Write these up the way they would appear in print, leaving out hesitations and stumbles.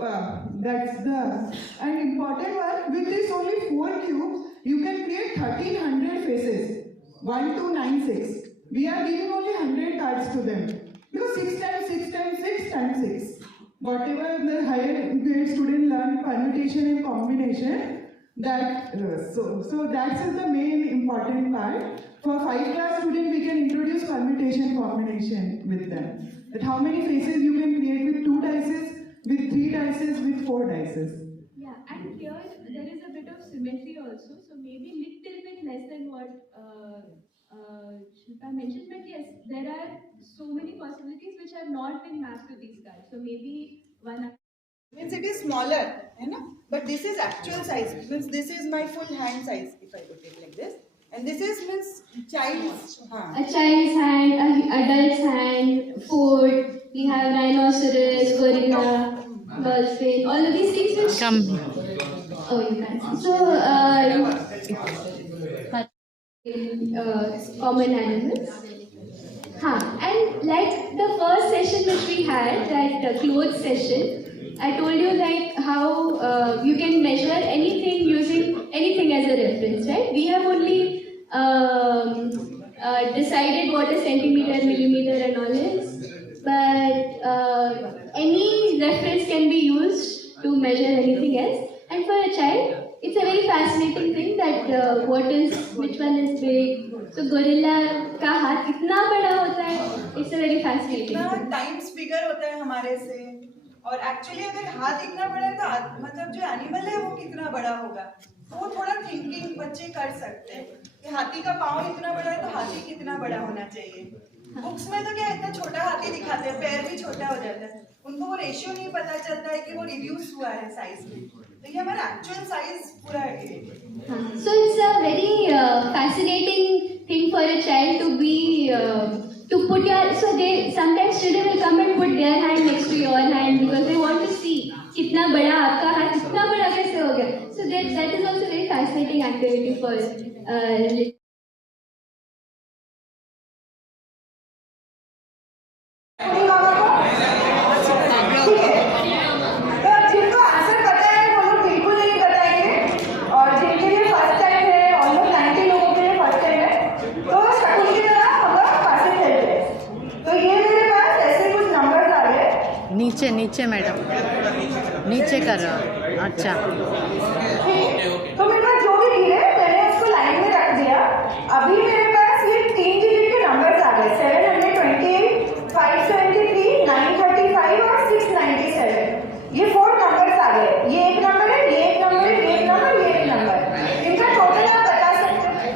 that's the an important one. With this only 4 cubes, you can create 1300 faces. 1296. We are giving only 100 cards to them. Because 6 times 6 times 6 times 6. Whatever the higher grade student learn permutation and combination, that so that's the main important part. For 5th class student, we can introduce permutation combination with them. That how many faces you can create with 2 dices, with 3 dices, with 4 dices. Yeah, and here there is a bit of symmetry also, so maybe little bit less than what Shilpa mentioned, but yes, there are so many possibilities which have not been mapped to these cards. So maybe one. Means it is smaller, but this is actual size. Means this is my full hand size if I put it like this. And this is means child's. A child's hand, an adult's hand, Ford, we have rhinoceros, gorilla, dolphin, all of these things which... Come. Oh, you can. So, common animals. And like the first session which we had, that clothes session, I told you like how you can measure anything using anything as a reference, right? We have only decided what a centimeter, millimeter and all is, but any reference can be used to measure anything else. And for a child, it's a very fascinating thing that which one is big. So gorilla का हाथ कितना बड़ा होता है? It's a very fascinating. कितना times bigger होता है हमारे से, और actually अगर हाथ इतना बड़ा है तो मतलब जो एनिमल है वो कितना बड़ा होगा, वो थोड़ा थिंकिंग बच्चे कर सकते हैं कि हाथी का पाँव इतना बड़ा है तो हाथी कितना बड़ा होना चाहिए. बुक्स में तो क्या इतना छोटा हाथी दिखाते हैं, पैर भी छोटा हो जाता है, उनको वो रेशियो नहीं पता चलता है कि वो रिड्यूस हुआ है साइज में. तो ये हमारा एक्चुअल साइज पूरा है. So it's a very fascinating thing for a child to be to put your, so they sometimes children will come and put their hand next to your hand because they want to see कितना बड़ा आपका हाथ कितना बड़ा कैसे हो गया. So that is also very fascinating activity for नीचे नीचे मैडम नीचे कर रहा. अच्छा तो मेरे पास जो भी गिरे मैंने उसको लाइन में रख दिया. अभी मेरे पास ये 3 डिजिट के नंबर्स आ गए, 728, 573, 935 और 697. ये 4 नंबर्स आ गए. ये एक नंबर है, ये एक नंबर है, ये एक नंबर, ये एक नंबर. इनका टोटल आप बता सकते हैं.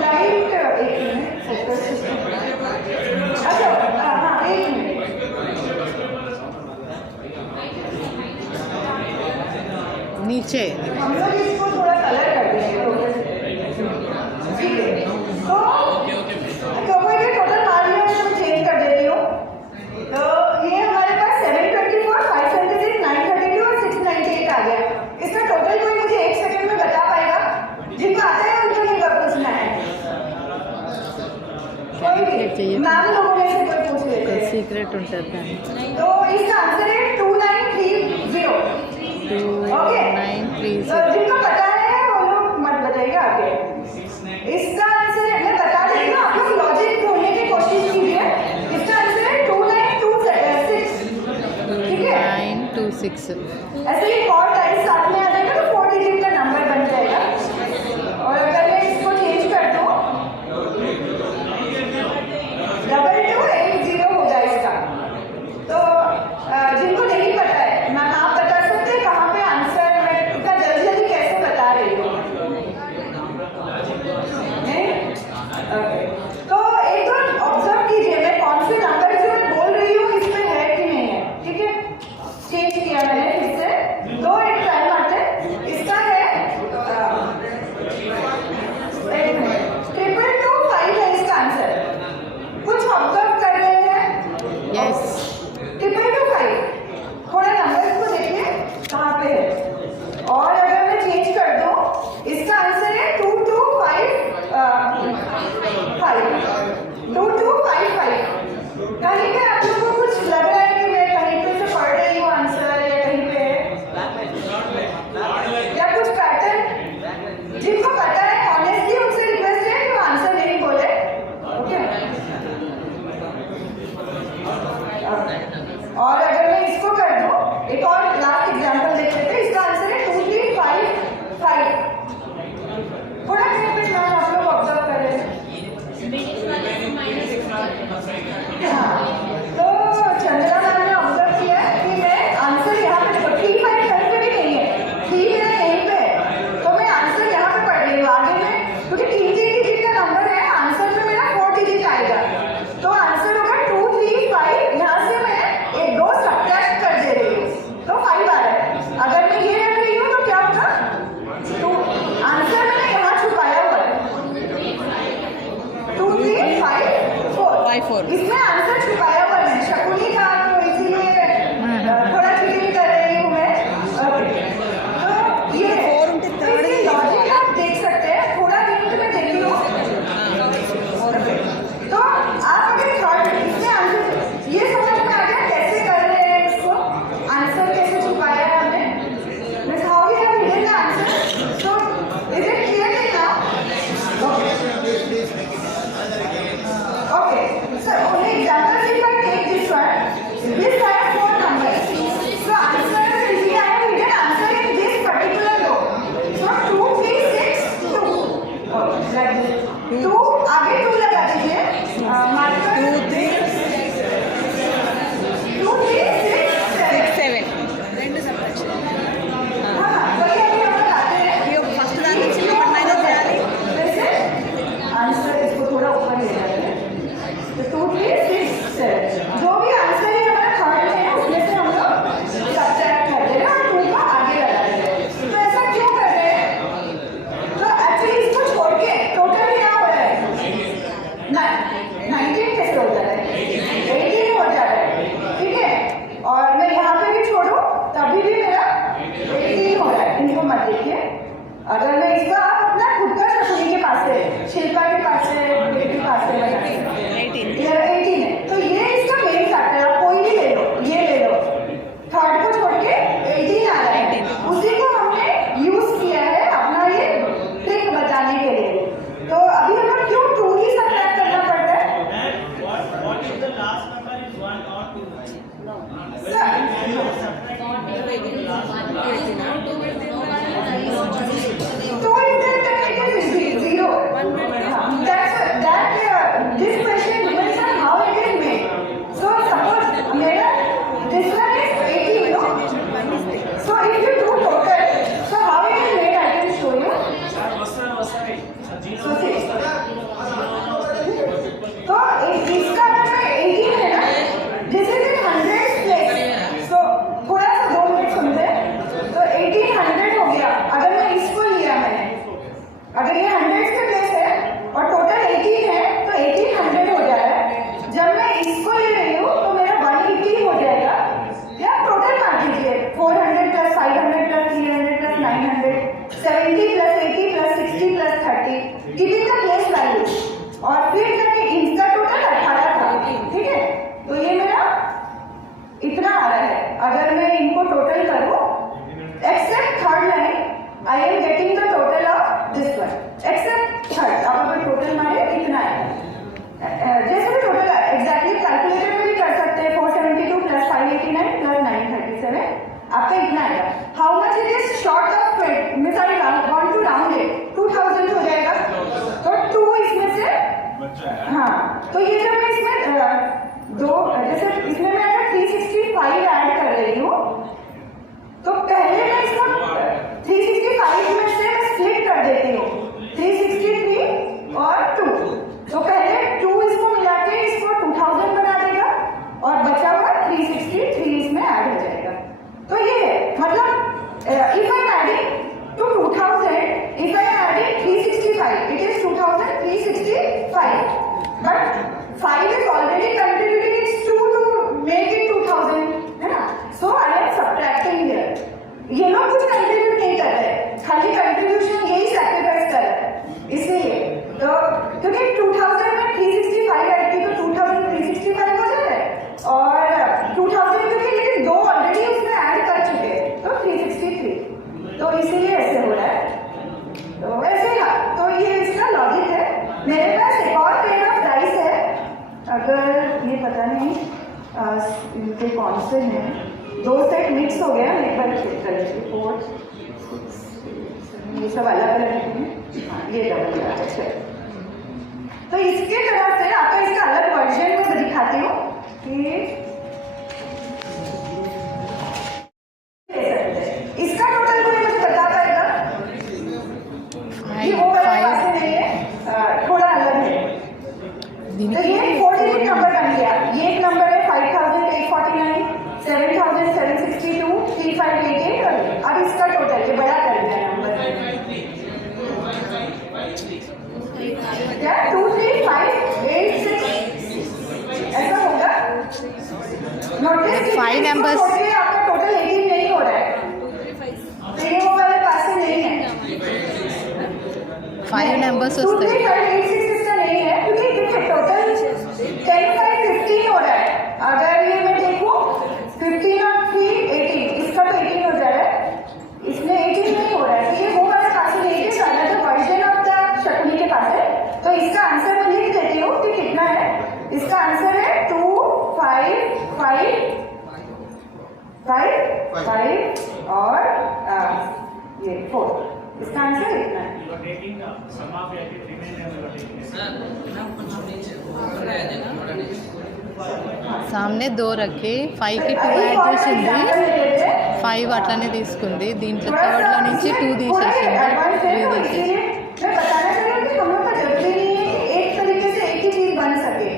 लाइट एक मिनट फोकस. अच्छा हाँ एक मिनट. नीचे हम लोग इसको थोड़ा कलर कर देंगे. ठीक है, तो मैं टोटल मान लिया, मैं चेंज कर देती हूँ. तो ये हमारे पास 724, 573, 932 और 698 आ गया. इसका टोटल कोई मुझे 1 सेकंड में बता पाएगा? जिनको आता है उनको नहीं पूछना है. कोई मैम लोगों में से कोई पूछ लेते हैं. सीक्रेट ఉంటుంది. तो इसका आंसर है 2930. ओके, तो जिनको पता है वो लोग मत बताइएगा आगे. इसका आंसर है, मैं बता रही हूँ, आप लोग लॉजिक ढूंढने की कोशिश कीजिए. इसका आंसर है 2926. ठीक है, 926. ऐसे ही 4 टाइम्स साथ में आ जाएगा तो 4 डिजिट का नंबर बन जाएगा. और अगर मैं इसको चेंज कर दूँ 2280 हो जाए इसका. तो जिनको नहीं पता है मैम आप बता सकते हैं कहाँ पे आंसर, मैं इतना जल्दी जल्दी कैसे बता रही हूँ. तो एक बार ऑब्जर्व कीजिए मैं कौन से नंबर जो मैं बोल रही हूँ इसमें है कि नहीं है. ठीक है, चेंज किया मैंने फिर से. 2 एक ट्राई मारते हैं. और अगर मैं इसको कर दूं, एक और लास्ट एग्जांपल देख लेते हैं। इसका आंसर है 2355। थोड़ा मिनट आप लोग ऑब्जर्व कर रहे हैं। हाँ, तो चंद्रा मैम ने ऑब्जर्व किया कि मैं आंसर यहाँ पे 35 कहीं पे भी नहीं है, 3 मेरा यहीं पे है, तो मैं आंसर यहाँ पे पढ़ रही हूँ। आगे में क्योंकि 3 डिजिट का नंबर है, आंसर में मेरा 4 डिजिट आएगा, तो आंसर होगा 235। यहाँ से मैं 1-2 सब्ट्रैक्ट कर दे रही हूँ, तो 5 आ रहा है। अगर मैं ये रख रही हूँ तो क्या होगा, तो आंसर मैंने यहाँ छुपाया हुआ है 2354। इसमें आंसर छुपाया हुआ है, शकुनी था तो इसीलिए थोड़ा चीटिंग कर रही हूँ मैं। तो ये लॉजिक आप देख सकते हैं, थोड़ा हिंट में देखी हो तो आप अगर थर्ड इसमें आंसर ये समझ में आ गया कैसे कर रहे हैं इसको, आंसर कैसे छुपाया है हमने, means how we have hidden the answer. So is it clear now? Okay, so only example if I take this one, this I have 4 numbers. So answer is we have hidden answer in this particular row. So 2, 3, 6, 2. Oh, like this. 2 आगे 2 लगा दीजिए. Marker 2, 3, 6, 7. हाँ, तो ये अभी हम लगाते हैं. ये फर्स्ट वाला चिन्ह पर माइनस डालें. वैसे आंसर इसको थोड़ा ऊपर ले जाते हैं. 2, 3, 6, 7 जो भी आंसर है हमारा थर्ड में है उसमें से हम लोग सब्ट्रैक्ट कर दे रहे हैं और 2 का आगे लगा रहे हैं। तो ऐसा क्यों कर रहे हैं? तो एक्चुअली इसको छोड़ के टोटल क्या हो रहा है, 19 कैसे हो जा रहा है, 18 हो जा रहा है, ठीक है। और मैं यहाँ पे भी छोड़ू तभी भी मेरा 18 हो रहा है, इनको मत देखिए। अगर मैं इसका आप अपना खुद का शकुनी के पास से, शिल्पा के पास से, के पास से बना 18 है, तो ये इसका मेन फैक्टर है। आप कोई भी ले लो, ये ले लो, थर्ड को छोड़ के 18 आ रहा है, उसी को हमने यूज किया है अपना ये ट्रिक बताने के लिए। तो अभी हमें क्यों 2 ही सब्ट्रैक्ट करना पड़ता है? What if the last number is 1 or 2? So is that it is 0? This question depends on how it is made. So suppose this one is 18, no? So if you do total, so how it is made I can show you. So 6. तो इसका मतलब 18 है ना, this is in 100 place. So थोड़ा सा 2 मिनट सुनते हैं। तो 1800 हो गया अगर मैं इसको लिया मैंने, अगर ये 100 के प्लेस है और टोटल 18 है तो 1800 हो जा रहा है। जब मैं इसको ले रही हूँ तो मेरा 180 हो जाएगा। या टोटल मार दीजिए 400 प्लस 500 प्लस 300 प्लस 900, 70 प्लस 80 प्लस 60 प्लस 30, कीपिंग द प्लेस वैल्यू। और फिर जाके इसका टोटल 18 था, ठीक है। तो ये मेरा इतना आ रहा है। अगर मैं इनको टोटल करूँ except third line, I am getting the total of this one except third. आप अगर टोटल मारे इतना है, जैसे भी टोटल एग्जैक्टली कैलकुलेटर में भी कर सकते हैं। 472 प्लस 589 प्लस 937 आपका इतना आएगा। How much it is short of miss I want to round it, 2000 हो जाएगा। तो 2 इसमें से, हाँ, तो ये जब मैं इसमें जैसे इसमें मैं अगर 365 ऐड कर रही हूँ तो पहले मैं इसको 365 में से मैं स्प्लिट कर देती हूँ 363 और 2। तो पहले 2 इसको मिला के इसको 2000 बना देगा और बचा हुआ 363 इसमें ऐड हो जाएगा। तो ये है मतलब if I am adding to 2000, if I am adding 365, it is 2365, but 5 is already contributing its 2 to इनके कौन से हैं, 2 सेट मिक्स हो गया, एक बार चेक कर लीजिए। 4 ये सब अलग अलग हैं। हाँ, ये डबल है। अच्छा, तो इसके तरह से आपको इसका अलग वर्जन में दिखाती हूँ कि इसका टोटल कोई मुझे बता पाएगा? ये वो वाला पास में नहीं है, थोड़ा अलग है। तो ये 4 डिजिट नंबर बन गया। ये एक नंबर है 5849, 7762, 3588 और अब इसका टोटल ये बड़ा कर दिया नंबर क्या 23586 ऐसा होगा। नोटिस 5 numbers आपका टोटल 18 नहीं हो रहा है, तो ये वो वाले पास में नहीं है। 5 numbers वस्ते 23586 इसका नहीं है क्योंकि देखिए टोटल 10515 हो रहा है। अगर ये मैं देखूं 15 और 3 18, इसका तो 18 हो जा रहा है, इसमें 18 नहीं हो रहा है, तो ये वो वाला पास में नहीं है, जो वर्जन ऑफ द शकुनी के पास है। तो इसका आंसर मैं लिख देती हूँ कि कितना है। इसका आंसर है 2 5 5 5 5 और ये 4। इसका आंसर इतना है। You are taking the sum of your remainder. సామ్నే 2 రక్కి 5 కి 2 యాడ్ చేసింది 5 అట్లనే తీసుకుంది దీంట్లో థర్డ్ లో నుంచి 2 తీసేసింది 3 తీసేసింది मैं बताना चाह रही हूँ कि हम लोग का जरूरी नहीं है कि एक तरीके से एक ही चीज बन सके,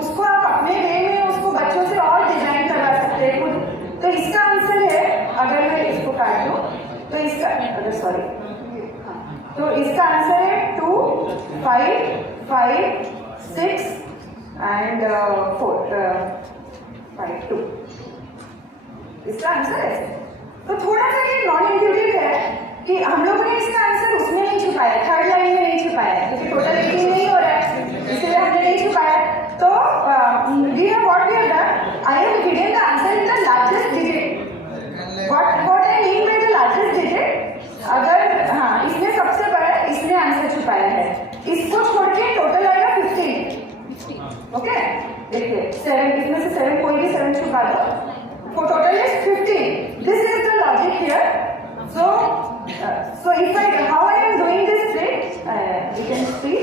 उसको आप अपने वे में उसको बच्चों से और डिजाइन करवा सकते हैं खुद। तो इसका आंसर है, अगर मैं इसको काट दूं तो इसका सॉरी तो इसका आंसर है 2 5 5 6 एंड 4 5 2। इसका आंसर है। तो थोड़ा सा ये नॉन इंट्यूटिव है कि हम लोगों ने इसका आंसर उसमें नहीं छुपाया, थर्ड लाइन में नहीं छुपाया क्योंकि टोटल 18 नहीं हो रहा है, इसलिए हमने नहीं छुपाया। तो we have what we have done, I have given the answer in the largest digit. What I mean by the largest digit, अगर हाँ इसमें सबसे बड़ा इसने आंसर छुपाया है, इसको छोड़ के टोटल आएगा 15। ओके देखिए 7, इसमें से 7 कोई भी 7 छुपा दो, तो total is 15। This is the logic here. So if how I am doing this trick, you can see।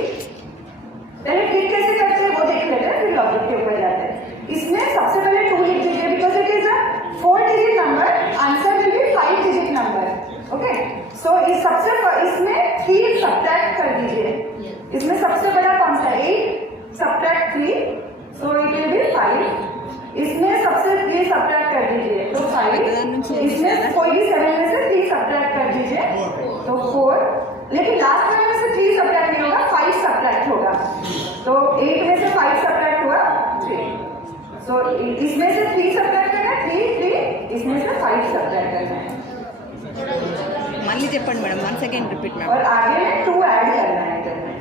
पहले ट्रिक कैसे करते हैं वो देख लेते हैं, फिर लॉजिक के ऊपर जाते हैं। इसमें सबसे पहले 2 लिख दीजिए because it is a 4 digit number, answer will be 5 digit number. Okay so इस सबसे इसमें 3 सब्ट्रैक्ट कर दीजिए। इसमें सबसे बड़ा कौन सा 8 सब्ट्रैक्ट 3, सो इट विल बी 5। इसमें सबसे 3 सब्ट्रैक्ट कर दीजिए तो 5, इसमें कोई भी 7 में से 3 सब्ट्रैक्ट कर दीजिए तो 4, लेकिन लास्ट में से 3 सब्ट्रैक्ट नहीं होगा, 5 सब्ट्रैक्ट होगा। तो 8 में से 5 सब्ट्रैक्ट हुआ 3, सो इसमें से 3 सब्ट्रैक्ट करना है 3, इसमें से 5 सब्ट्रैक्ट करना है। మళ్ళీ చెప్పండి మేడం 1 सेकंड रिपीट मैम और आगे में 2 ऐड करना है करना है,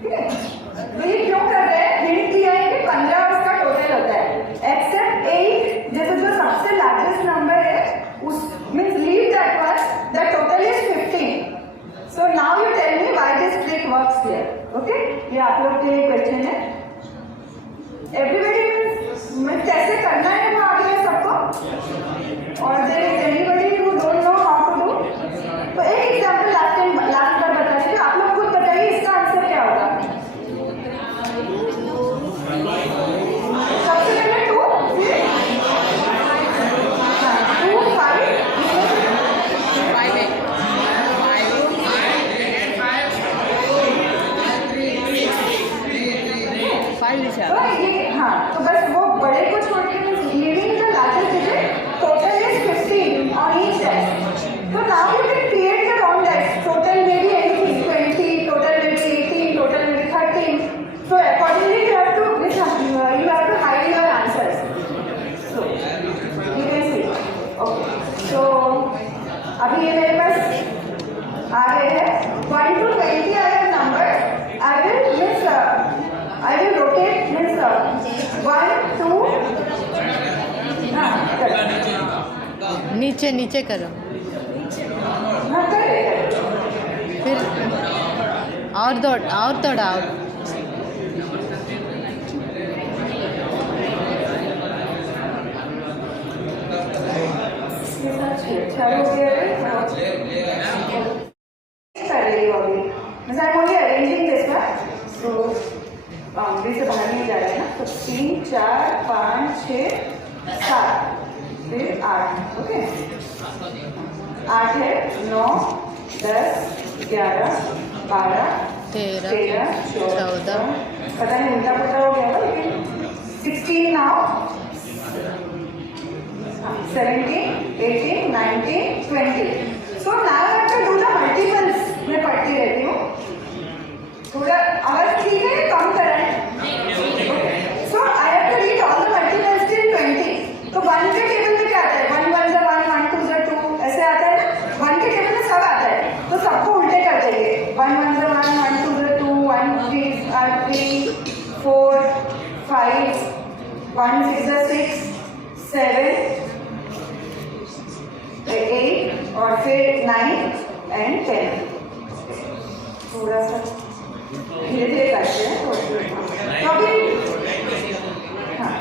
ठीक है। ये क्यों कर रहे हैं, हिंट दिया है कि 15 उसका टोटल होता है, एक्सेप्ट 8 जैसे जो सबसे लार्जेस्ट नंबर है उस means leave that one, the total is 15। So now you tell me why this trick works here. Okay ये आप लोग के लिए क्वेश्चन है। एवरीबॉडी मींस कैसे करना है वो आगे है सबको, और there is anybody who don't know how to do. तो एक एग्जांपल लास्ट बार बता दीजिए, आप लोग खुद बताइए इसका आंसर क्या होगा। सबसे पहले 2 फिर 2 5 तो ये हाँ तो बस वो बड़े को छोड़ के leaving the largest digit total is 15 on each dice. तो now you can create your own dice, total में बी एनीथिंग 20, टोटल में बी 18, टोटल में be 13। So accordingly you have to hide your answers, so you can see। okay so अभी ये मेरे पास आ गए हैं 1 to 20 are the numbers। I will rotate means 1 2 नीचे नीचे करो हाँ कर फिर और थोड़ा और। चालू हो गया है कर रही हो अभी मैं I am only arranging this one so boundary से बाहर नहीं जा रहा है ना तो 3 4 5 6 7 फिर 8 ओके 8 है 9 10 11 12 13 14 पता नहीं उल्टा पुल्टा हो गया था लेकिन 16 नाउ 17 18 19 20 so now I have to do the multiples मैं पढ़ती रहती हूँ थोड़ा आवाज ठीक है कम current so I have to read all the multiples till 20 तो 1 के टेबल में क्या आता है 1 1 is 1 1 2 is 2 ऐसे आता है ना 1 के टेबल में सब आता है तो सबको उल्टे कर देंगे 1 1 is 1 1 2 is 2 1 3 are 3 4 5 1 6 is 6 7 8 और फिर 9 and 10 थोड़ा सा धीरे धीरे करते हैं तो अभी हाँ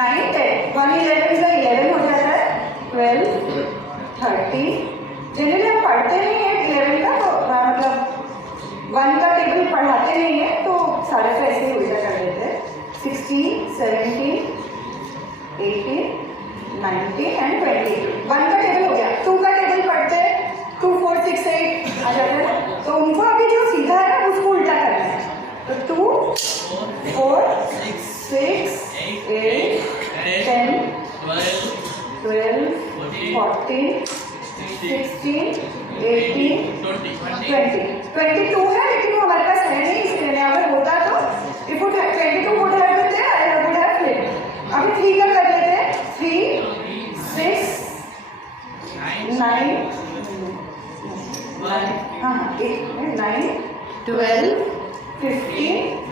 9 10 1 11 से 11 हो जाता है 12 30 जनरली हम पढ़ते नहीं हैं 11 का तो मतलब 1 का टेबल पढ़ाते नहीं है तो सारे से ऐसे ही उल्टा कर देते हैं 16 17 18 19 and 20 1 का टेबल हो गया 2 का टेबल पढ़ते हैं 2 4 6 8 आ जाता है तो उनको अभी जो सीधा है ना उसको उल्टा करना है तो 2 4 6 8 10 12 14 16 18 20 22 है लेकिन वो हमारे पास है नहीं इसलिए अगर होता तो if would 22 would have been there I would have flip अभी 3 का कर लेते हैं 3 6 9 हाँ 9 12 15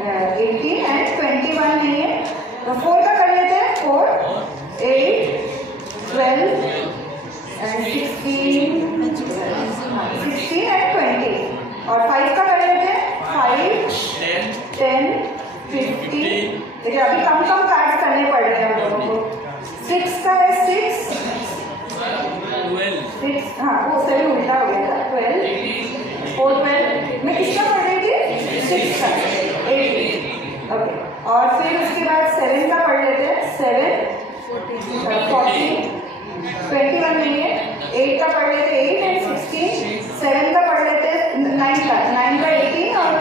18 and 21 नहीं है तो 4 का कर लेते हैं 4 8 12 and 16 and 20 और 5 का कर लेते हैं 5 10 15 देखिए अभी कम कम कार्ड्स करने पड़ रहे हैं हम लोगों को 6 का है 6 हाँ वो 7 उल्टा हो गया था 12 4 12 मैं किसका पढ़ रही थी 6 का 8 ओके और फिर उसके बाद 7 का पढ़ लेते हैं 7 14 21 नहीं है 8 का पढ़ लेते हैं 8 and 16 7 का पढ़ लेते हैं 9 का 18 और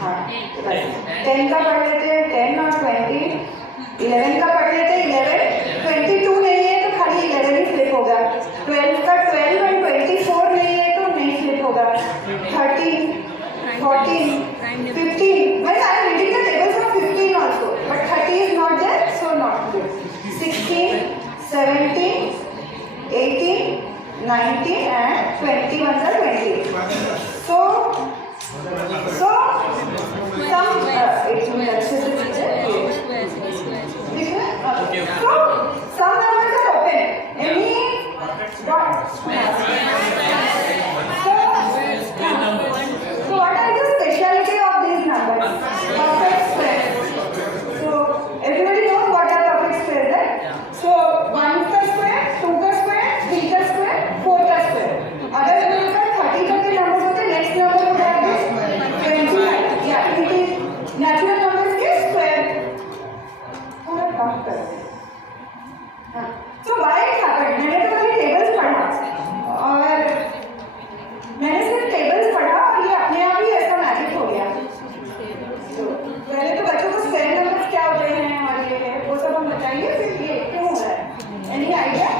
हाँ 10 का पढ़ लेते हैं 10 और 20 11 का पढ़ लेते हैं 11 22 नहीं है तो खाली 11 ही फ्लिप होगा 12 का 12 और 24 नहीं है तो नहीं फ्लिप होगा 13 14 15 well I am reading the tables of 15 also but 30 is not there so not good 16 17 18 19 and 21 are 20 so some so some numbers are open any dot so what are the speciality of these numbers perfect square so everybody knows what are perfect squares right so 1 का square 2 का square 3 का square 4 का square अगर हम लोग 30 का numbers होते next number would have been 25 yeah it is natural numbers के square थोड़ा कम करते हैं so why it happened मैंने तो खाली tables पढ़ा और मैंने सिर्फ tables पढ़ा और ये अपने आप ही ऐसा मैजिक हो गया तो पहले तो बच्चों को square numbers क्या होते हैं और ये वो सब हम बताएंगे फिर ये क्यों हो रहा है any idea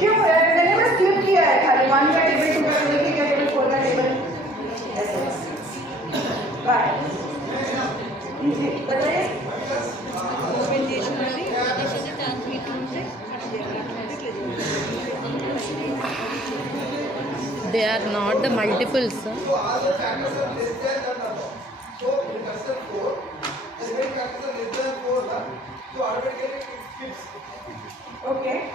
क्यों हो रहा है मैंने बस फ्लिप किया है खाली 1 का टेबल 2 का टेबल 3 का टेबल 4 का टेबल ऐसे बाय बताइए They are not the multiples. Okay.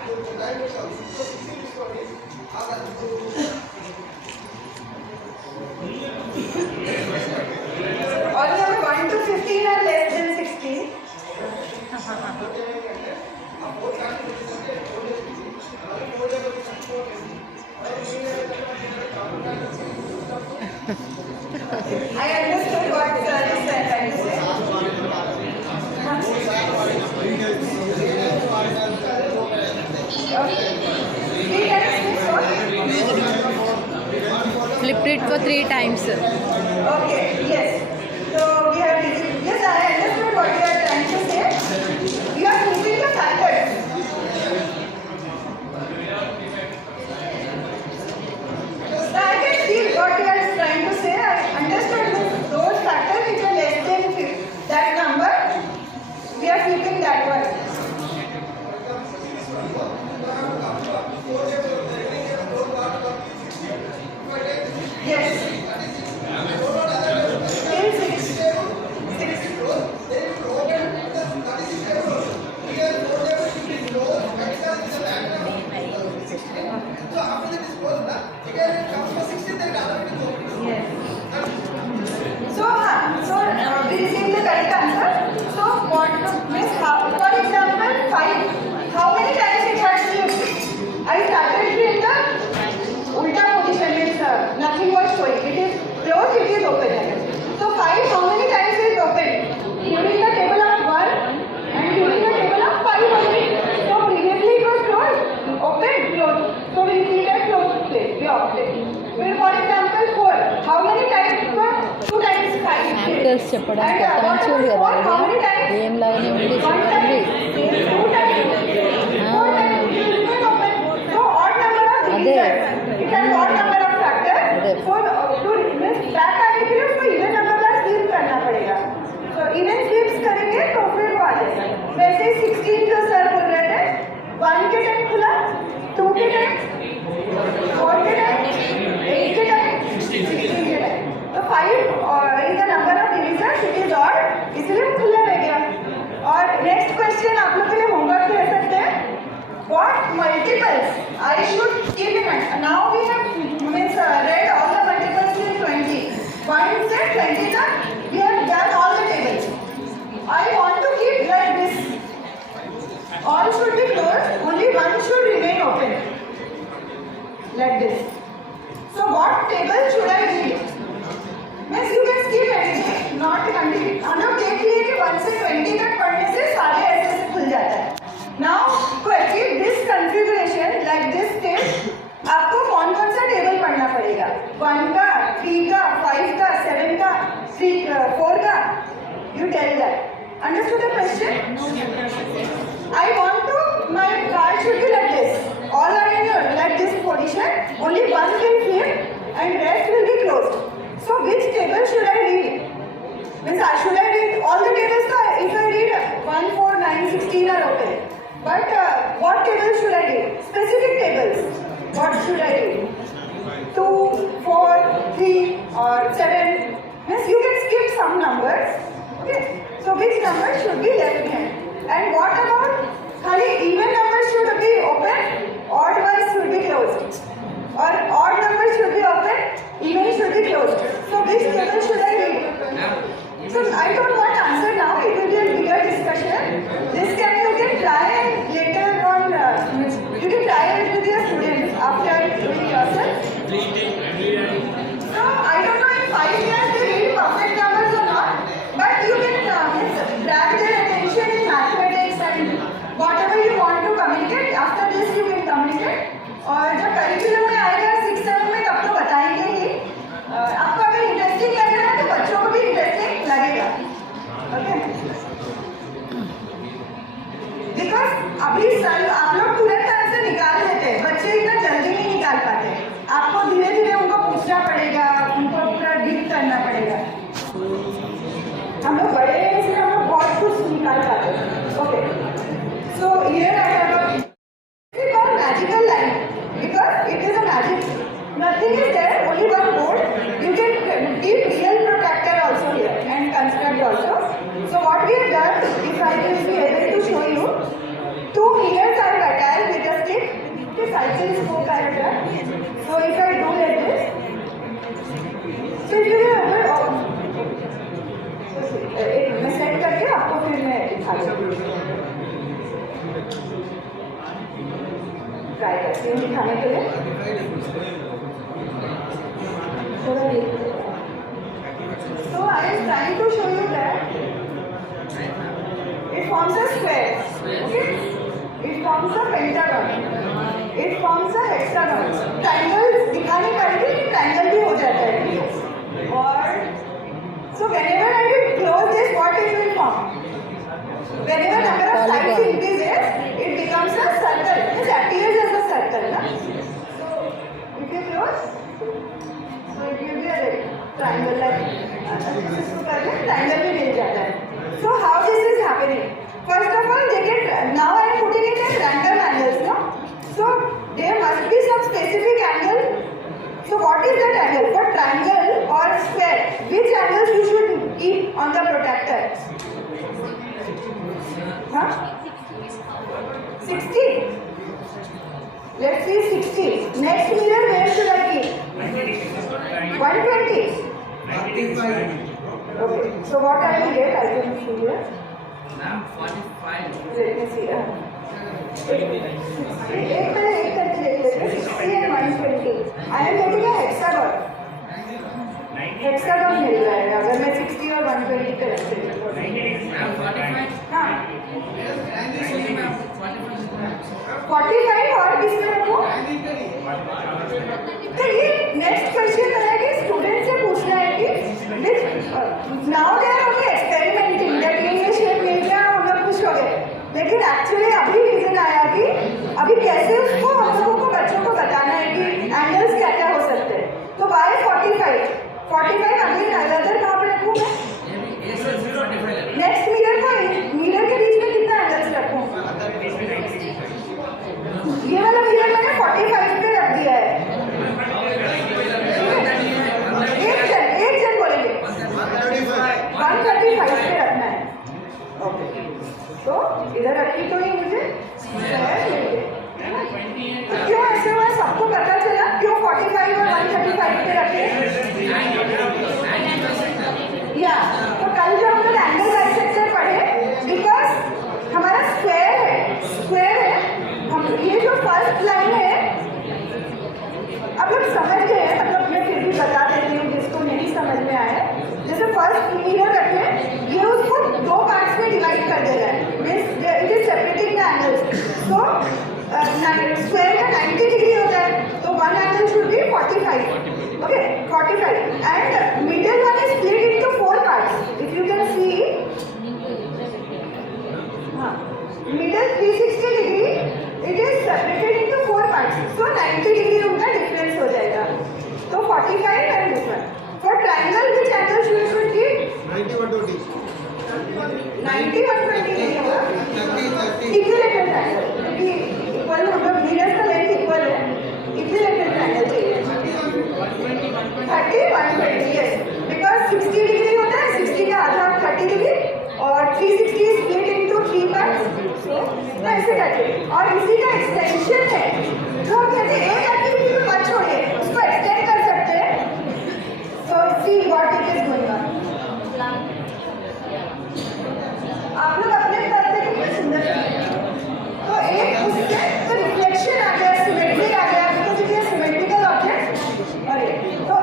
All number 1 to 15 are less than 16. Times. Okay, yes. So we have yes, I understood what you are trying to say. You are keeping the factors. So I can see what you are trying to say. I understood those factors which are less than that number. We are keeping that one. Yes. Till 6. We received the correct answer. So what means how, for example 5, how many times it has flipped? I started in the ulta position, means nothing was showing. It is closed, it is open. So 5, how many times is open? During the table of 1 and during the table of 5 only. So previously it was closed, open, closed. So we see that closed place, we opted. For example 4, how many times? 2 times 5. యాక్టర్స్ చెప్పడానికి అక్కడ నుంచి ఉంది కదా ఐడియా, ఏం లాగానే ఉంది చూడండి. అదే इवन स्लिप्स करेंगे तो फिर वो आ जाएगा. वैसे 16 जो सर बोल रहे थे 1 के टाइम खुला, 2 के टाइम, 4 के टाइम, 8 के टाइम, 16 के टाइम. तो 5 is the number of division, it is odd, इसलिए खुला रह गया. और नेक्स्ट क्वेश्चन आप लोग के लिए होमवर्क दे सकते हैं. What multiples I should keep in mind? Now we have read all the multiples till 20. 1 से 20 तक we have done all the tables. I want to keep like this. All should be closed. Only one should remain open. Like this. So what table should I read? Means you can skip anything. Not continue. हम लोग देख लिए कि 1 से 20 तक पढ़ने से सारे ऐसे खुल जाता है. Now to achieve this configuration like this step, आपको कौन कौन सा टेबल पढ़ना पड़ेगा? 1 का, 3 का, 5 का, 7 का, 4 का. You tell that. Understood the question? I want to, my card should be like this. All are in your, like this position. Only one will flip and rest will be closed. So which table should I read? Means should I read all the tables? If I read 1, 4, 9, 16 are okay. But what tables should I read? Specific tables. What should I read? 2, 4, 3 or 7. Means you can skip some numbers. Okay. So which number should be left behind? And what about खाली even numbers should be open, odd ones should be closed. Or odd numbers should be open, even should be closed. So which table should I read? So I don't want answer now. It will be a bigger discussion. This can you can try and later on. You can try it with your students after doing yourself. So I don't know in 5 years they read perfect numbers or not, but you can grab their attention in mathematics and whatever you want to communicate. After this you can communicate. और जब करिकुलम में आएगा 6, 7 में तब तो बताएंगे ही. आपको अगर इंटरेस्टिंग लग रहा है तो बच्चों को भी इंटरेस्टिंग लगेगा. ओके. बिकॉज अभी सर आप लोग तुरंत आंसर निकाल लेते हैं, बच्चे इतना जल्दी नहीं निकाल पाते. आपको धीरे धीरे उनको पूछना पड़ेगा, उनको पूरा डीप करना पड़ेगा. हम लोग बड़े हैं इसलिए हम लोग बहुत कुछ निकाल पाते हैं. Okay. So here I have magical line because it is a magic. Nothing is there, only one board. You can keep real protractor also here and construct also. So what we have done, if I will be able to show you, 2 mirrors are attached with a stick. The cycle spoke I have done. So if I do like this, so it will be over. मैं सेट करके आपको फिर मैं दिखा दूँगी. ट्राई करती हूँ दिखाने के लिए. थोड़ा देखिए. So I am trying to show you that it forms a square. Okay? It forms a pentagon. It forms a hexagon. Triangles दिखाने का भी triangle भी हो जाता है. or so whenever I will close this, what it will form? Whenever number of sides Polygon. increases, it becomes a circle. It appears as a circle. Na? So if you close, so it will be a triangle like triangle भी मिल जाता है. So how this is happening? First of all, they get now I am putting it as random angles, no? So there must be some specific angle. So what is that angle? For triangle or square, which angles you should keep on the protractor? Huh? 60. Let's see 60. Next mirror, where should I keep? 120. Okay. So what I will get, I can see here. Ma'am, 45. Let me see. एक करके देख लेते 60 and 120. I am getting a hexagon. Hexagon मिल जाएगा अगर मैं 60 और 120 पे रखते हैं. Ma'am, 45. हाँ. 45 और किसमें रखूं? तो ये नेक्स्ट क्वेश्चन है कि स्टूडेंट से पूछना है कि now they are only experimenting that ये शेप मिल गया हम लोग खुश हो गए, लेकिन एक्चुअली अभी रीजन आया कि अभी कैसे उसको हम लोगों को बच्चों को बताना है कि एंगल्स क्या क्या हो सकते हैं. तो वाई 45 अगली अदर कहाँ पर रखूँ मैं? नेक्स्ट मिरर के बीच में कितना एंगल्स रखूँ? ये वाला मिरर मैंने 45 पे रख दिया है. एक जन बोलेंगे 135 पे रखना है. ओके, तो इधर रखी तो नहीं मुझे क्यों ऐसे हुआ? सबको पता चला क्यों 45 और 135 पे रखे? या तो कल जो हम लोग एंगल बाइसेक्टर पढ़े, बिकॉज हमारा स्क्वायर है हम ये जो फर्स्ट लाइन है अब लोग समझ गए हैं, मतलब मैं फिर भी बता देती हूँ जिसको नहीं समझ में आया. जैसे फर्स्ट मिरर रखे, ये उसको दो पार्ट्स में डिवाइड कर दे रहा है. It is separating the angles. So square का 90 डिग्री होता है, तो one angle should be 45. Okay, 45 and middle one is split into 4 parts. If you can see, हाँ, middle 360 degree it is separated into 4 parts. So 90 degree उनका difference हो जाएगा. तो 45 and this one. For triangle which angle should keep? 90 90 120 नहीं होगा. Equilateral triangle equal, मतलब मिरर्स का length equal है. इक्विलेटरल ट्रायंगल चाहिए. 30 120 यस, बिकॉज 60 डिग्री होता है, 60 का आधा 30 डिग्री और 360 स्प्लिट इनटू 3 पार्ट्स. सो ऐसे करके, और इसी का एक्सटेंशन है जो हम कहते हैं एक एक्टिविटी को मत छोड़िए, उसको एक्सटेंड कर सकते हैं. So see what it is going on. आप लोग अपने तरफ से कितने सुंदर हैं. तो एक उससे तो रिफ्लेक्शन आ गया, सिमेट्री आ गया, because it is symmetrical object. अरे तो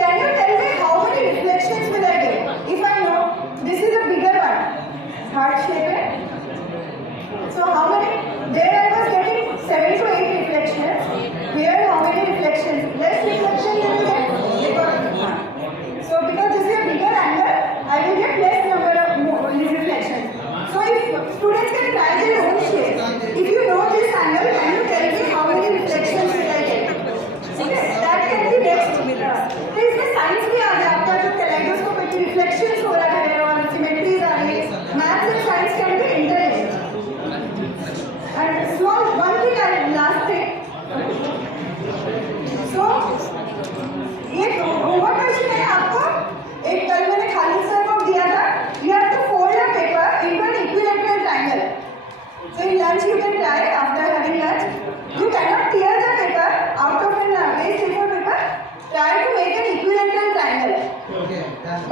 can you tell me how many reflections will I get if I know this is a bigger one, heart shape है. So how many? There I was getting 7 to 8 reflections. Here how many reflections? Less reflection you will get. So because this is a bigger angle, I will get less number of more reflections. So if students can try their own shape, if you know this angle, can you tell me how many reflections will I get? Okay, that can be next. तो इसमें साइंस भी आ गया आपका, जो कैलेडोस्कोपिक रिफ्लेक्शंस हो रहा है और सिमेट्रीज आ रही है. Maths and science can be interlinked. And small one thing I last thing. So ये होमवर्क क्वेश्चन है आपको. एक कल मैंने खालिद सर को दिया था. You have to fold a paper into an equilateral triangle. So in lunch you can try. After having lunch, you cannot tear the paper out of an waste paper paper. Try to make an equilateral triangle. Okay.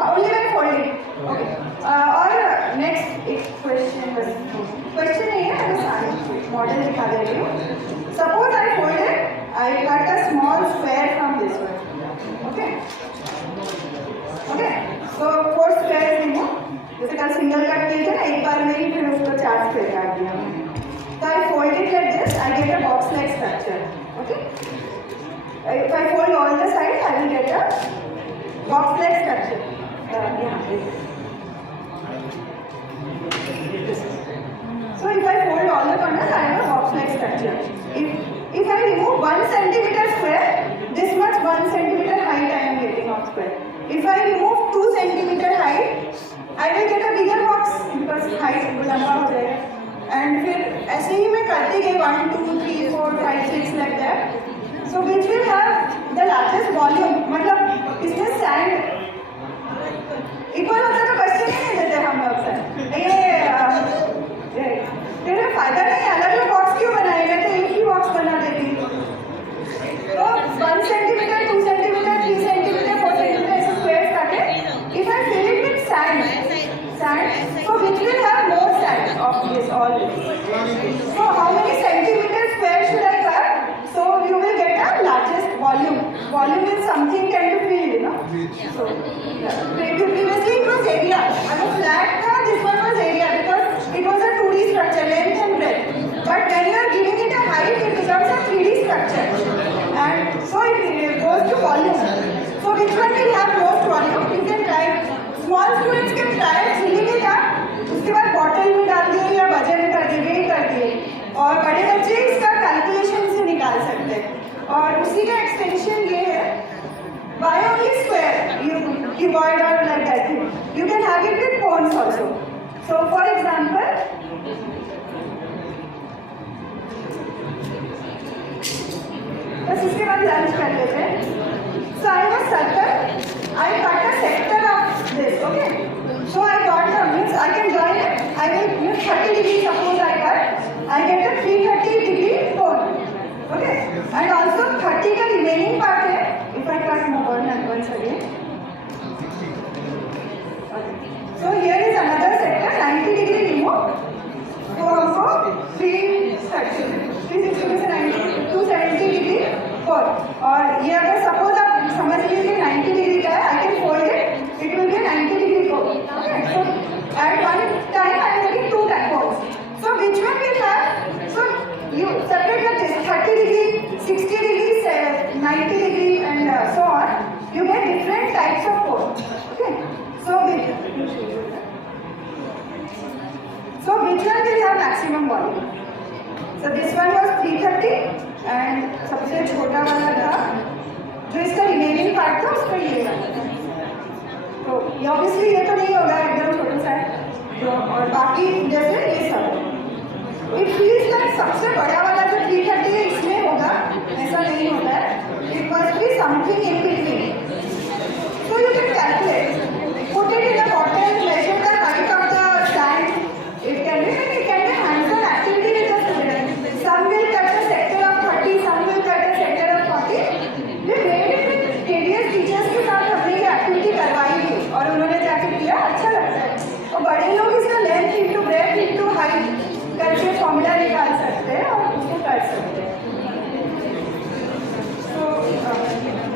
Only by folding. Okay. और next एक क्वेश्चन नहीं है, मैं सारे मॉडल दिखा दे रही हूँ. Suppose I folded, I cut a small square from this one. Okay. Okay. So 4 squares ली हूँ. जैसे कल सिंगल कट किए थे ना, एक बार में ही फिर उसको 4 स्क्वायर काट दिया. So I fold it like this. I get a box-like structure. Okay. If I fold all the sides, I will get a box like structure. So if I fold all the corners, I have a box like structure. If I remove 1 centimeter square, this much 1 centimeter height I am getting of square. If I remove 2 centimeter height, I will get a bigger box because height लंबा हो जाएगा. And फिर ऐसे ही मैं करती गई 1, 2, 3, 4, 5, 6 like that. So which will have the largest volume. मतलब इसमें sand इक्वल होता तो क्वेश्चन ही नहीं देते हम लोग सर. ये फायदा नहीं, अलग अलग बॉक्स क्यों बनाए, मैं तो एक ही बॉक्स बना देती. तो 1 सेंटीमीटर, 2 सेंटीमीटर, 3 सेंटीमीटर, 4 सेंटीमीटर ऐसे स्क्वायर्स काटे. If I fill it with sand, so which will have more sand of this all this. So how many centimeter square should I cut? So you will get a largest volume. Volume is something can be filled, you know. So previously it was area. On a flat tha, this one was area because it was a 2D structure, length and breadth. But when you are giving it a height, it becomes a 3D structure. And so it goes to volume. So which one will have most volume? You can try. Small students can try filling it up. उसके बाद बॉटल में डाल दिए या वजन कर दिए, वेट कर दिए. और बड़े बच्चे इसका कैलकुलेशन से निकाल सकते हैं. और उसी का एक्सटेंशन ये है. Why only square? You cuboid or like that thing. You can have it with cones also. So for example, बस इसके बाद लंच कर लेते हैं. So I have a circle. I cut a sector of this. Okay. So I got the means I can join it. I will use 30 degrees. Suppose I cut. I get a 330 degree cone. Okay. And also 30 का remaining part है. If I cut more than once again. Okay. So here is another sector. 90 degree remove. तो हमको 360 से 90 270 degree four. और ये अगर सपोज आप समझ लीजिए 90 डिग्री का है, I can fold it, it will be 90 degree for. Okay. So at one time I am getting 2 folds. So which one will have, so you separate like this 30 degree, 60 degree, 90 degree and so on. You get different types of fold. Okay. So which one will have maximum volume? So this one was 330 and सबसे छोटा वाला था जो इसका remaining part था उसका ये वाला था. तो ये ऑब्वियसली ये तो नहीं होगा एकदम छोटा सा तो, और बाकी जैसे ये सब इट फील्स लाइक सबसे बड़ा वाला जो 330 है इसमें होगा, ऐसा नहीं होता है. It must be something in between. So you can calculate, put it in a bottle, measure the height of the sand. It can be hands-on activity with the student. Some will cut a sector of 30, some will cut a sector of 40. We made it with various teachers के साथ हमने ये एक्टिविटी करवाई थी और उन्होंने जाके किया, अच्छा लगता है. और बड़े लोग इसका length into breadth into height करके फॉर्मूला निकाल सकते हैं और उसको कर सकते हैं. तो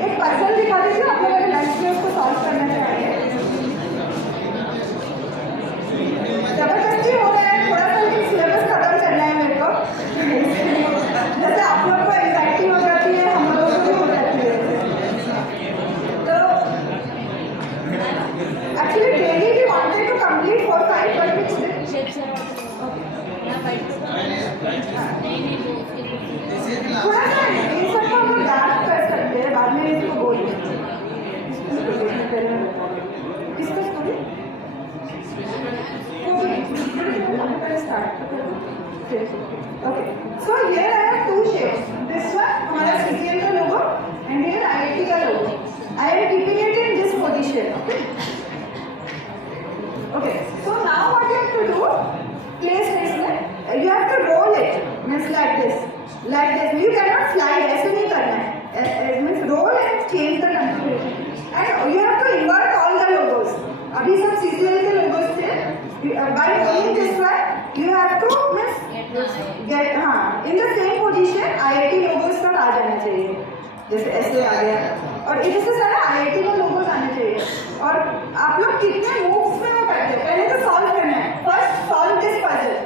एक पजल दिखा दीजिए आप लोग अगर लंच में उसको सॉल्व करना चाहिए. जबरदस्ती हो रहा है, थोड़ा सा लेकिन सिलेबस खत्म करना है मेरे को. जैसे आप लोग को एंजाइटी हो जाती है, हम लोगों को भी हो जाती है. तो actually daily we wanted to complete 4-5 but थोड़ा सा इन सबको हम लोग डार्क कर सकते हैं, बाद में इसको बोलिए किसका story Okay, so here I have 2 shapes. This one हमारा CCL का logo and here IIT का logo. I am keeping it in this position. Okay. Okay. So now what you have to do? Place this में. You have to roll it. Means like this. Like this. You cannot slide. ऐसे नहीं करना है. Means roll and change the configuration. And you have to invert all the logos. अभी सब CCL के logos थे. By doing this one, you have to get in the same position IIT logos तक आ जाना चाहिए. जैसे ऐसे आ गया और इधर से सारा IIT का logos आने चाहिए. और आप लोग कितने moves में वो करते हैं, पहले तो solve करना है. First solve this puzzle,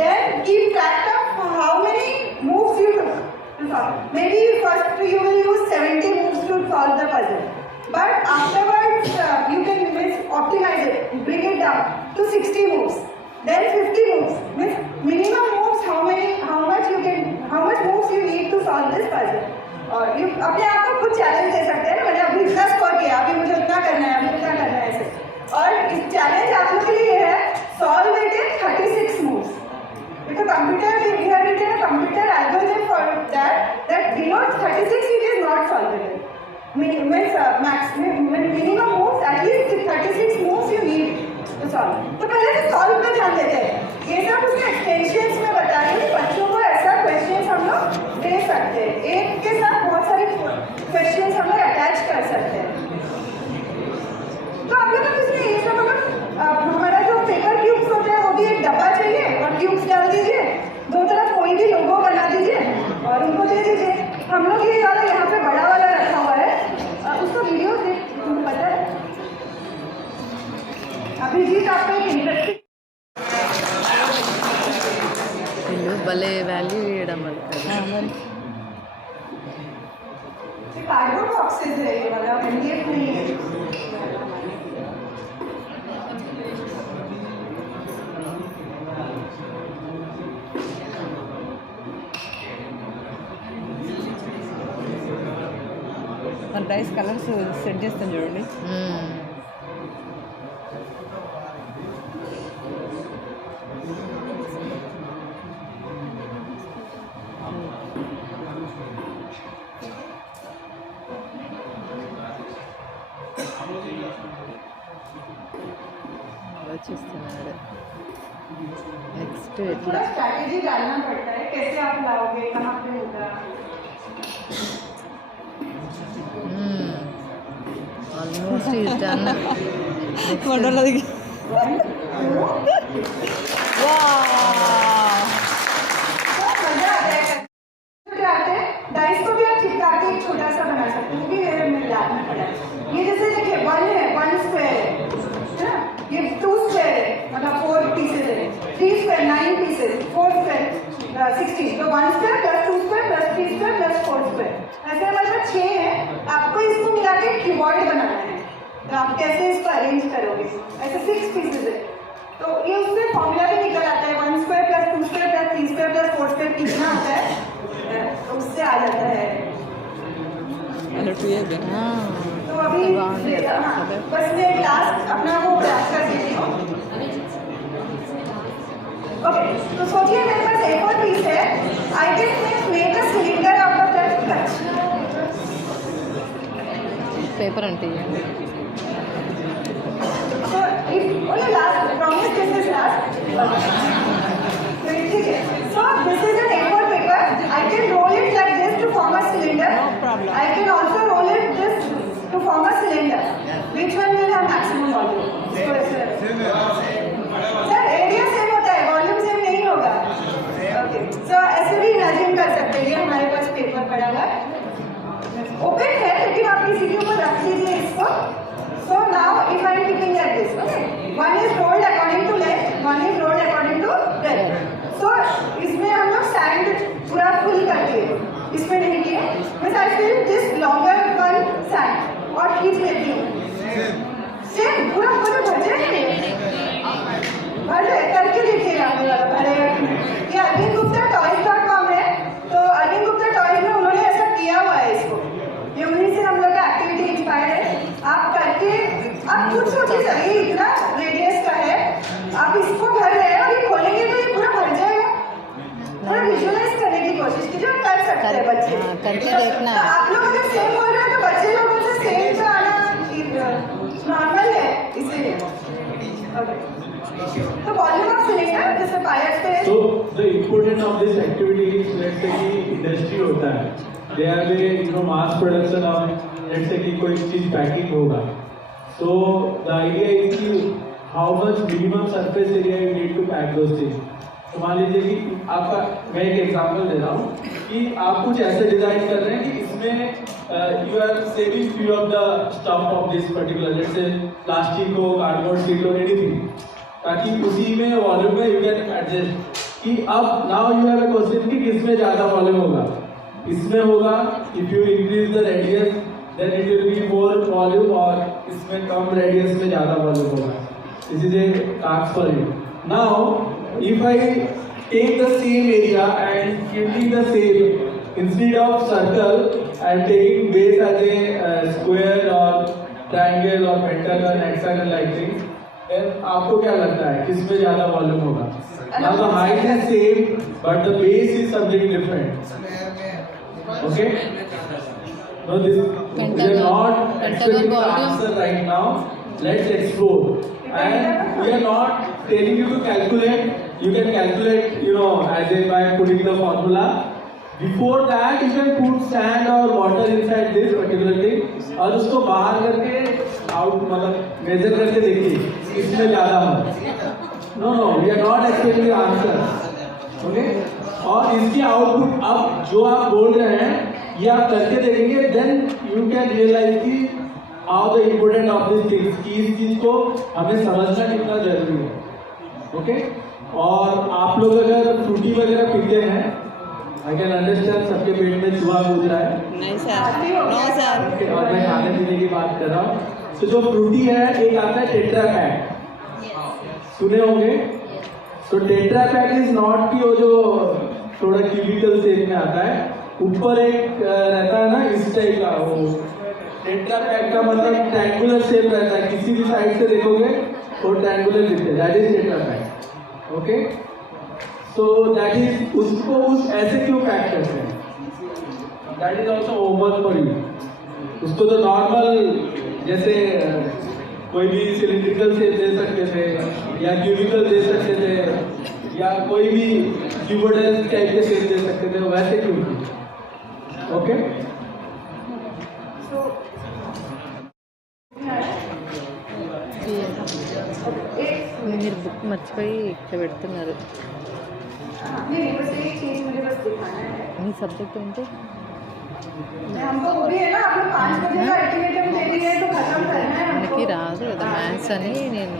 then keep track of how many moves you took to solve. Maybe first you will use 70 moves to solve the puzzle, but afterwards you can optimize it, bring it down to 60 moves, then 50 moves. Means minimum moves, how much moves you need to solve this puzzle. और you अपने आप को खुद चैलेंज दे सकते हैं, मैंने अभी इतना स्कोर किया, अभी मुझे उतना करना है, अभी उतना करना है ऐसे. और इस चैलेंज आप लोग के लिए ये है, solve it in 36 moves. With a computer, we have written a computer algorithm for that denotes 36 it is not solvable. Minimum moves, at least 36 moves you need to solve. तो पहले तो solve पे ध्यान देते हैं. ये सब उसके extensions में बताया कि बच्चों को ऐसा questions हम लोग दे सकते हैं. एक के साथ बहुत सारे questions हम लोग attach कर सकते हैं. तो आप लोग इसमें ये सब हमारा जो पेपर क्यूब्स होते हैं वो भी एक डब्बा चाहिए और क्यूब्स डाल दीजिए, दो तरफ कोई भी लोगो बना दीजिए और उनको दे दीजिए. हम लोग ये वाला यहाँ पे बड़ा वाला रखा हुआ है, उसका वीडियो तुम्हें पता है. अभिजीत आपको एक इंटरेस्टिंग భలే వాల్యూ ఇవ్వడం అది कार्डबोर्ड बॉक्सेस है ये वाला, एमडीएफ नहीं है. మన డైస్ కలర్స్ సెట్ చేస్తాం చూడండి. ఆలోచిస్తున్నాడు నెక్స్ట్ ఎట్లా थोड़ा स्ट्रैटेजी डालना पड़ता है, कैसे आप लाओगे, कहाँ पे होगा. ఆల్మోస్ట్ ఈజ్ డన్ కొండలది डाइस को भी आप चिपका के एक छोटा सा बना सकते हैं, भी मेरे डालना पड़ा. ये जैसे देखिए 1 है, 1 स्क्वायर है, ये 2 स्क्वायर है, मतलब 4 पीसेस है, 3 स्क्वायर 9 पीसेस, 4 स्क्वायर 16. तो 1 square plus 2 square plus 3 square plus 4 स्क्वायर, ऐसे हमारे पास 6 है. आपको इसको मिला के कीबोर्ड बनाना है, तो आप कैसे इसको अरेंज करोगे. ऐसे 6 पीसेस है, तो ये उससे फॉर्मूला भी निकल आता है. 1 square plus 2 square plus 3 square plus 4 स्क्वायर कितना आता है, तो उससे आ जाता है. तो अभी बस मैं लास्ट अपना वो क्लास कर देती हूँ. ओके, तो सोचिए मेरे पास एक और पीस है. I can make a cylinder out of that कच. పేపర్ అంటే So if only last promise this is last. ठीक है. So this is an A4 paper. I can roll it like this to form a cylinder. No problem. I can also roll it this to form a cylinder. Which one will have maximum volume? Sir, area same होता है, volume same नहीं होगा. Okay. So ऐसे भी इमेजिन कर सकते हैं. ये हमारे पास पेपर पड़ा हुआ है. ओपन है लेकिन आप किसी के ऊपर रख लीजिए इसको. So now if I am keeping like this, okay, one is rolled according to length, one is rolled according to breadth. So इसमें हम लोग sand पूरा full कर दिए, इसमें नहीं किए. Means I fill this longer one sand और खींच लेती हूँ. Same पूरा पूरा भर जाएगा, भर जाए करके देखिएगा. अरे ये अरविंद गुप्ता toys.com है, तो अरविंद गुप्ता टॉयज में उन्होंने ऐसा किया हुआ है इसको. ये उन्हीं से हम लोग का एक्टिविटी इंस्पायर है. आप करके आप खुद सोचिए सर, ये इतना रेडियस का है, आप इसको भर रहे हैं और ये खोलेंगे तो ये पूरा भर जाएगा. थोड़ा विजुअलाइज करने की कोशिश कीजिए, कर सकते हैं बच्चे. करके देखना है. तो आप लोग अगर सेम बोल रहे हो तो बच्चे लोगों से सेम का आना नॉर्मल है, इसीलिए. तो वॉल्यूम ऑफ सिलेंडर जैसे पायलट पे. So the important of this activity is, let's say कि industry होता है, there are mass production of, let's say कि कोई चीज पैकिंग होगा. So the idea is कि how much minimum surface area you need to pack those things. तो मान लीजिए कि आपका, मैं एक एग्जांपल दे रहा हूँ कि आप कुछ ऐसे डिजाइन कर रहे हैं कि इसमें you are saving few of the stuff of this particular, let's say plastic हो, कार्डबोर्ड शीट हो, एनीथिंग, ताकि उसी में वॉल्यूम में यू कैन एडजस्ट. कि अब now you have a question कि किसमें ज़्यादा वॉल्यूम होगा. इसमें होगा, if you increase the radius then it will be more volume, और इसमें कम रेडियस में ज़्यादा वॉल्यूम होगा. This is a task for you. Now, if I take the same area and keeping the same, instead of circle, I am taking base as a square or triangle or pentagon, hexagon like things. Then आपको क्या लगता है किसमें ज़्यादा volume होगा? Now the height is same, but the base is something different. Okay? No, this we are not expecting the answer right now. Let's explore. And we are not telling you to calculate. You can calculate, as in by putting the formula. Before that, you can put sand or water inside this particular thing और उसको बाहर करके आउट मतलब मेजर करके देखिए इसमें ज़्यादा हो. No, we are not expecting the answer. Okay? और इसकी आउटपुट अब जो आप बोल रहे हैं ये आप करके देखेंगे, then you can realize कि how the important of these things कि इस चीज को हमें समझना कितना जरूरी है. ओके? और आप लोग अगर फ्रूटी वगैरह पीते हैं, आई कैन अंडरस्टैंड सबके पेट में चूहा कूद रहा है. नहीं सर, नो सर. और मैं खाने पीने की बात कर रहा हूँ. तो जो फ्रूटी है एक आता है टेट्रा पैक, सुने होंगे. तो टेट्रा पैक इज नॉट की वो जो थोड़ा क्यूबिकल शेप में आता है, ऊपर एक रहता है ना इस टाइप का. वो टेट्रा पैक का मतलब ट्रायंगुलर शेप रहता है, किसी भी साइड से देखोगे वो ट्रायंगुलर दिखते हैं. That is tetra pack. Okay? So that is उसको उस ऐसे क्यों पैक करते हैं? That is also homework for you. उसको तो नॉर्मल जैसे कोई भी सिलिंड्रिकल शेप दे सकते थे या क्यूबिकल दे सकते थे या कोई भी क्यूबोइडल टाइप के शेप दे सकते थे, वैसे क्यों? ओके? మీరు బుక్ మర్చిపోయి ఇక్కడ పెడుతున్నారు. नहीं बस एक चीज मुझे बस दिखाना है. మీ సబ్జెక్ట్ ఏంటి? हमको वो भी है ना, आपको 5 बजे का अल्टीमेटम दे दिया है तो खत्म करना है हमको. మనకి రాదు కదా మ్యాథ్స్ అని నేను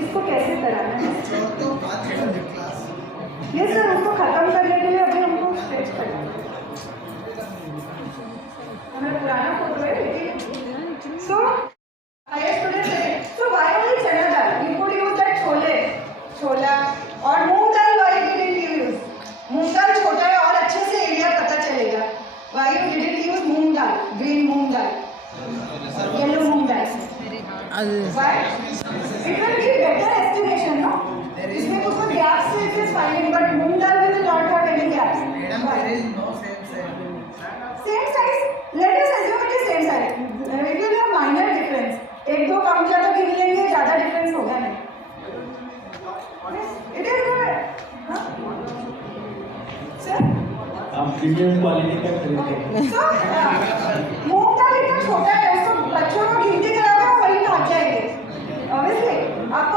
इसको कैसे कराना है? ये सर उसको खत्म करने के लिए अभी हमको स्ट्रेच करना है. हमें पुराना फोटो है लेकिन सो हायर स्टूडेंट है. सो why only chana dal? You could use that chhola और moong dal. Why didn't you use moong dal? छोटा है और अच्छे से एरिया पता चलेगा. Why you didn't use moong dal, green moong dal, yellow moong dal? అది Why? It will give better estimation, no? इसमें कुछ gaps से it is finding, but moong dal will not have any gaps. Madam, there is no same size. Same size. Let us assume it is same size. It will have minor difference. एक दो कम ज़्यादा गिन लेंगे, ज़्यादा difference होगा नहीं. It is good. हाँ? Sir? आप प्रीमियम क्वालिटी का खरीदते. So, मूंग दाल इतना छोटा है, उसको बच्चों को गिनती कराओ वही भाग जाएंगे. Obviously, आपको